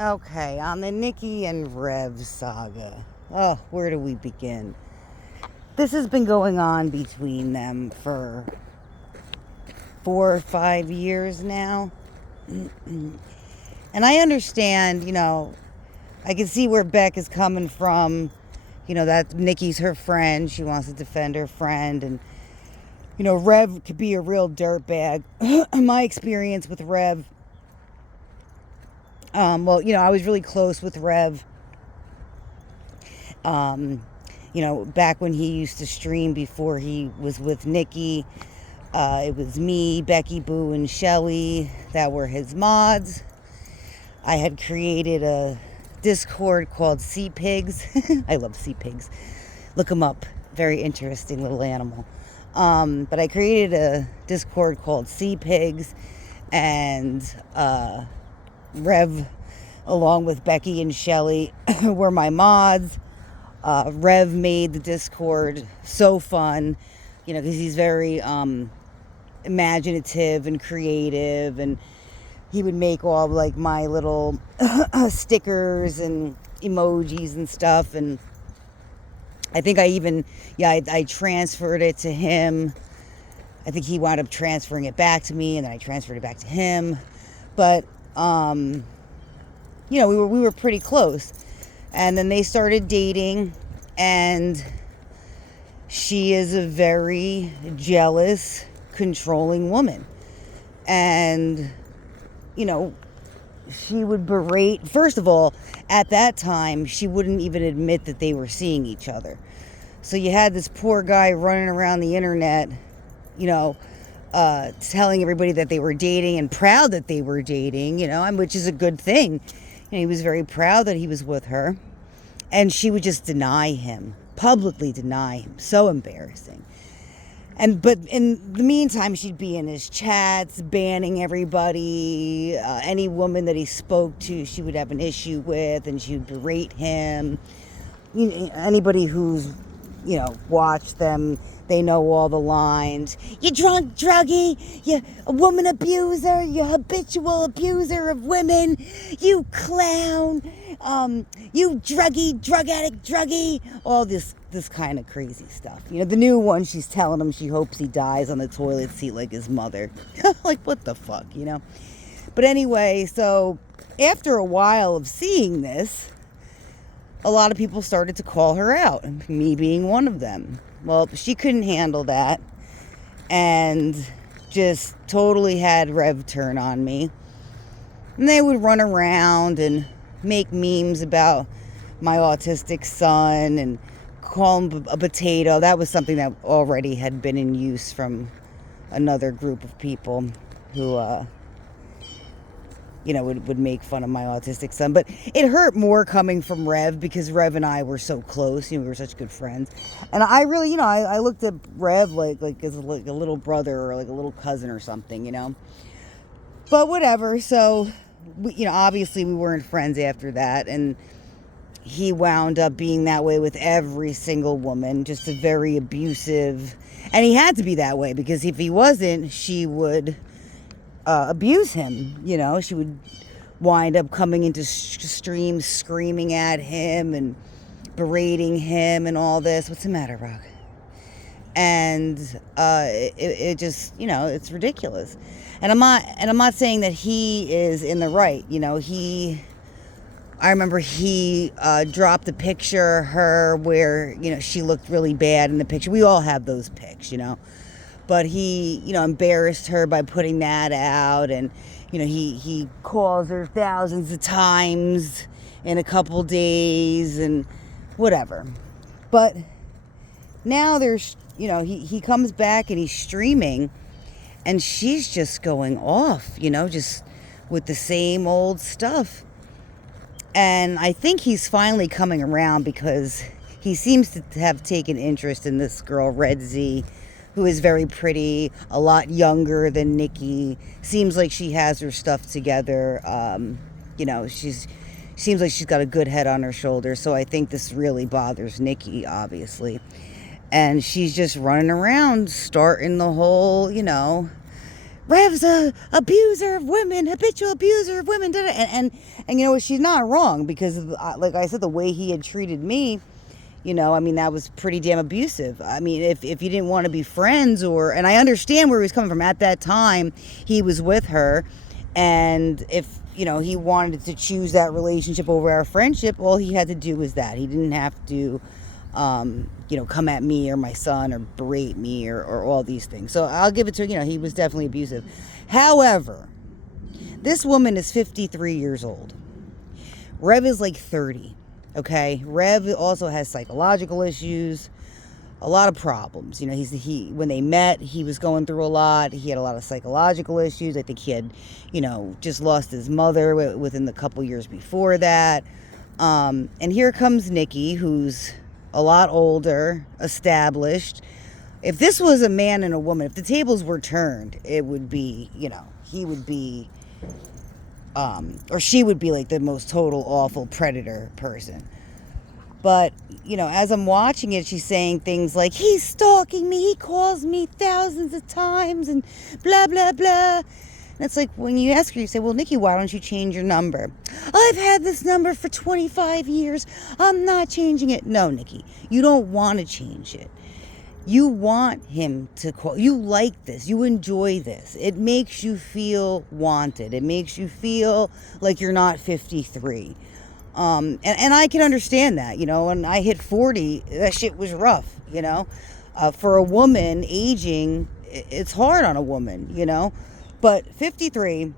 Okay, on the Nikki and Rev saga. Oh, where do we begin? This has been going on between them for 4 or 5 years now. And I understand, I can see where Beck is coming from. That Nikki's her friend. She wants to defend her friend. And, Rev could be a real dirtbag. My experience with Rev, I was really close with Rev. Back when he used to stream before he was with Nikki, it was me, Becky Boo, and Shelly that were his mods. I had created a Discord called Sea Pigs. I love sea pigs. Look them up. Very interesting little animal. But I created a Discord called Sea Pigs, and Rev, along with Becky and Shelly, were my mods. Rev made the Discord so fun, because he's very imaginative and creative, and he would make all like my little stickers and emojis and stuff. And I think I transferred it to him. I think he wound up transferring it back to me, and then I transferred it back to him. But we were pretty close. And then they started dating, and she is a very jealous, controlling woman. And, she would berate. First of all, at that time, she wouldn't even admit that they were seeing each other. So you had this poor guy running around the internet, telling everybody that they were dating and proud that they were dating, which is a good thing. He was very proud that he was with her. And she would just deny him, publicly deny him. So embarrassing. But in the meantime, she'd be in his chats, banning everybody. Any woman that he spoke to, she would have an issue with, and she would berate him. Anybody who's, watched them, they know all the lines. You drunk druggie, you a woman abuser, you habitual abuser of women, you clown, you druggie, drug addict, druggie, all this kind of crazy stuff. The new one, she's telling him she hopes he dies on the toilet seat like his mother. Like, what the fuck, But anyway, so after a while of seeing this, a lot of people started to call her out, me being one of them. Well, she couldn't handle that and just totally had Rev turn on me. And they would run around and make memes about my autistic son and call him a potato. That was something that already had been in use from another group of people who would make fun of my autistic son. But it hurt more coming from Rev, because Rev and I were so close. We were such good friends. And I really, I looked at Rev like as like a little brother or like a little cousin or something, But whatever. So, obviously we weren't friends after that. And he wound up being that way with every single woman. Just a very abusive. And he had to be that way, because if he wasn't, she would abuse him. She would wind up coming into streams screaming at him and berating him and all this. What's the matter, Rock? And it just, it's ridiculous. And I'm not saying that he is in the right. I remember he dropped a picture of her where, she looked really bad in the picture. We all have those pics, But he, embarrassed her by putting that out. And, he calls her thousands of times in a couple days and whatever. But now there's, he comes back and he's streaming, and she's just going off, just with the same old stuff. And I think he's finally coming around, because he seems to have taken interest in this girl, Red Z, who is very pretty, a lot younger than Nikki. Seems like she has her stuff together. Seems like she's got a good head on her shoulders. So I think this really bothers Nikki, obviously. And she's just running around, starting the whole, Rev's a abuser of women, habitual abuser of women. And you know, she's not wrong, because like I said, the way he had treated me, you know, I mean, that was pretty damn abusive. I mean, if you didn't want to be friends, and I understand where he was coming from. At that time, he was with her, and if, you know, he wanted to choose that relationship over our friendship, all he had to do was that. He didn't have to, you know, come at me or my son or berate me or all these things. So I'll give it to, you know, he was definitely abusive. However, this woman is 53 years old. Rev is like 30. Okay, Rev also has psychological issues, a lot of problems. You know, he when they met, he was going through a lot. He had a lot of psychological issues. I think he had, you know, just lost his mother within the couple years before that. And here comes Nikki, who's a lot older, established. If this was a man and a woman, if the tables were turned, it would be, you know, he would be, or she would be like the most total awful predator person. But, you know, as I'm watching it, she's saying things like, he's stalking me, he calls me thousands of times, and blah, blah, blah. And it's like, when you ask her, you say, well, Nikki, why don't you change your number? I've had this number for 25 years. I'm not changing it. No, Nikki, you don't want to change it. You want him to call. You like this. You enjoy this. It makes you feel wanted. It makes you feel like you're not 53. And I can understand that, you know. When I hit 40, that shit was rough, you know. For a woman, aging, it's hard on a woman, you know. But 53,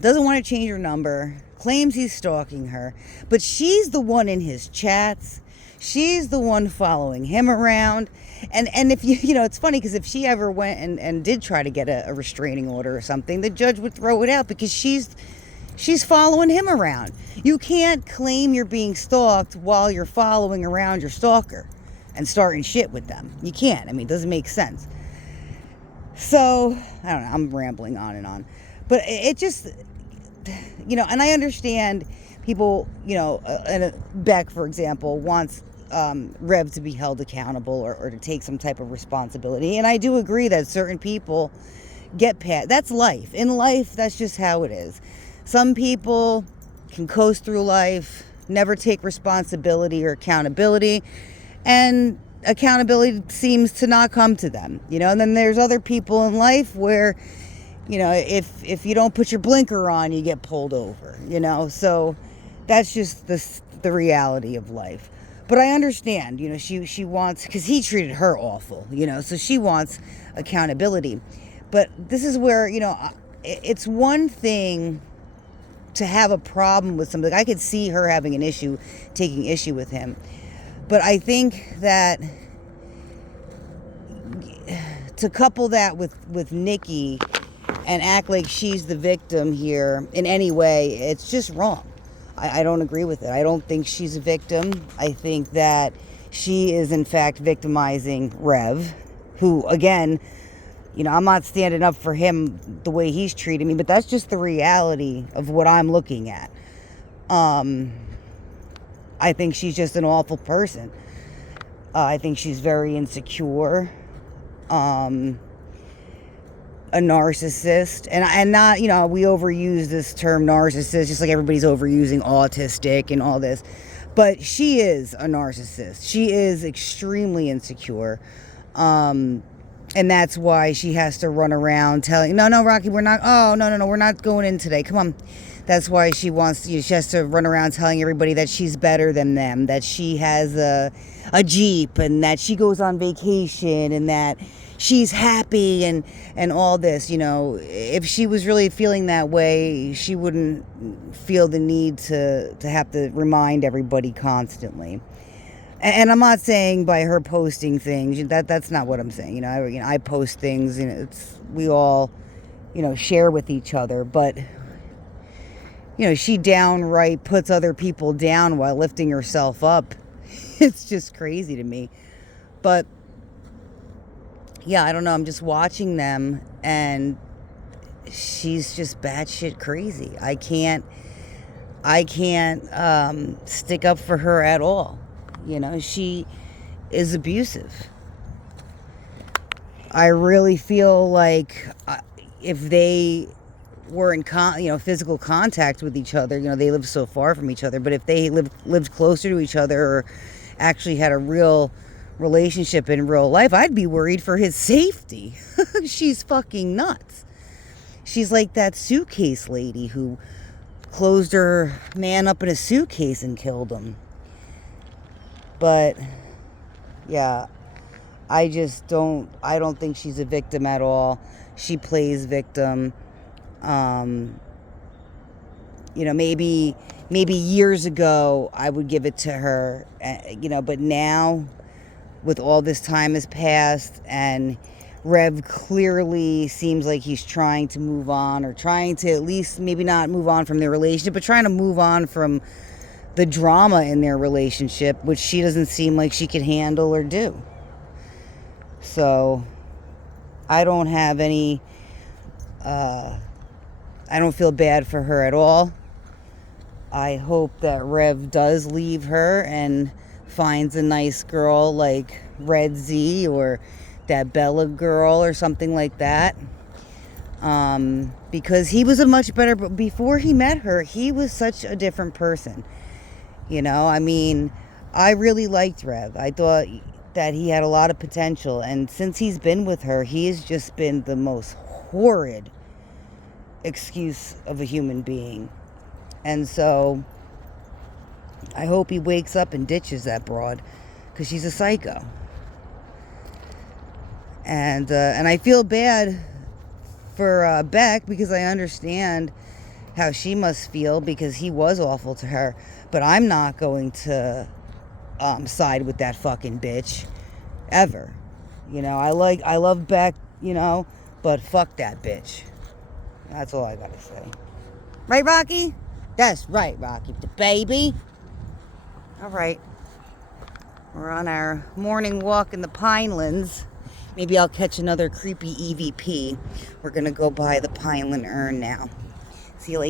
doesn't want to change her number, claims he's stalking her, but she's the one in his chats. She's the one following him around. And if you know, it's funny, because if she ever went and did try to get a restraining order or something, the judge would throw it out, because she's following him around. You can't claim you're being stalked while you're following around your stalker and starting shit with them. You can't. I mean, it doesn't make sense. So, I don't know, I'm rambling on and on. But it just, you know, and I understand people, you know, and Beck, for example, wants Rev to be held accountable or to take some type of responsibility. And I do agree that certain people get past. That's life. In life, that's just how it is. Some people can coast through life, never take responsibility or accountability, and accountability seems to not come to them, you know. And then there's other people in life where, you know, if you don't put your blinker on, you get pulled over, you know. So that's just the reality of life. But I understand, you know, she wants, because he treated her awful, you know, so she wants accountability. But this is where, you know, it's one thing to have a problem with something. I could see her having an issue, taking issue with him. But I think that to couple that with Nikki and act like she's the victim here in any way, it's just wrong. I don't agree with it. I don't think she's a victim. I think that she is, in fact, victimizing Rev, who, again, you know, I'm not standing up for him the way he's treating me, but that's just the reality of what I'm looking at. I think she's just an awful person. I think she's very insecure, a narcissist, and not, you know, we overuse this term narcissist, just like everybody's overusing autistic and all this, but she is a narcissist. She is extremely insecure, and that's why she has to run around telling, no, Rocky, we're not, oh, no, we're not going in today, come on. That's why she wants, you know, she has to run around telling everybody that she's better than them, that she has a Jeep, and that she goes on vacation, and that she's happy, and all this, you know. If she was really feeling that way, she wouldn't feel the need to have to remind everybody constantly. And I'm not saying by her posting things, that's not what I'm saying. You know, I post things, and it's, we all, you know, share with each other, but, you know, she downright puts other people down while lifting herself up. It's just crazy to me. But yeah, I don't know. I'm just watching them, and she's just batshit crazy. I can't stick up for her at all. You know, she is abusive. I really feel like if they were in physical contact with each other, they live so far from each other, but if they lived closer to each other or actually had a real relationship in real life, I'd be worried for his safety. She's fucking nuts. She's like that suitcase lady who closed her man up in a suitcase and killed him. But yeah, I don't think she's a victim at all. She plays victim. Maybe years ago I would give it to her, but now with all this time has passed and Rev clearly seems like he's trying to move on, or trying to at least maybe not move on from their relationship, but trying to move on from the drama in their relationship, which she doesn't seem like she could handle or do. So I don't have any, I don't feel bad for her at all. I hope that Rev does leave her and finds a nice girl like Red Z or that Bella girl or something like that. Because he was a much better, before he met her, he was such a different person. I really liked Rev. I thought that he had a lot of potential. And since he's been with her, he has just been the most horrid excuse of a human being. And so I hope he wakes up and ditches that broad, because she's a psycho. And I feel bad for Beck, because I understand how she must feel, because he was awful to her. But I'm not going to side with that fucking bitch ever. I love Beck, but fuck that bitch. That's all I gotta say. Right, Rocky? That's right, Rocky, the baby. All right. We're on our morning walk in the Pinelands. Maybe I'll catch another creepy EVP. We're going to go by the Pineland Urn now. See you later.